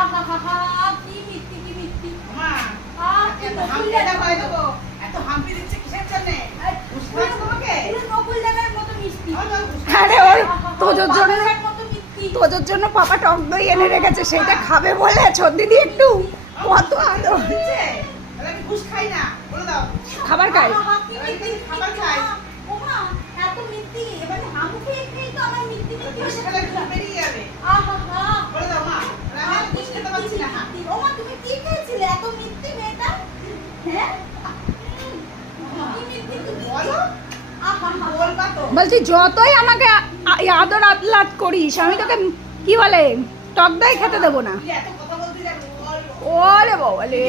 আহা কি মিষ্টি কি মিষ্টি মা কি এত নকুল হাম্পি দানা দেখাই দেবো, এত হাম্পি দিচ্ছে কিসের জন্য? বুঝতে তোমাকে নকুল দানার মতো মিষ্টি আরে ওর তোজোর জন্য বাতাসার মতো মিষ্টি তোজোর জন্য পাপা টক দই এনে রেখেছে, সেটা খাবে বলে ছোট দিদি একটু কত আদর। দিচ্ছে তাহলে আমি ঘুষ খাই না বলে দাও। খাবার খাই। আহা, কি এবার মিষ্টি, কি খাবার মিষ্টি, খাই? ওমা, এত মিষ্টি এবারে হামু খেয়ে খেয়ে তো আমার মিষ্টি মিষ্টি ঘুষ খেলে ঘুষ বেরিয়ে যাবে আহা বলে দাও মা, তাহলে আমি আর ঘুষ খেতে পারছি না। ওমা তুমি কি খেয়েছিলে এত মিষ্টি মেয়েটা হ্যাঁ কি মিষ্টি তুমি বলো আহা বলবা তো। বলছি যতই আমাকে আদর আদলাত করিস আমি তোকে কি বলে টক দই খেতে দেবো না। তুই এত কথা বলতে যাবে বল। ওরে বাবা রে।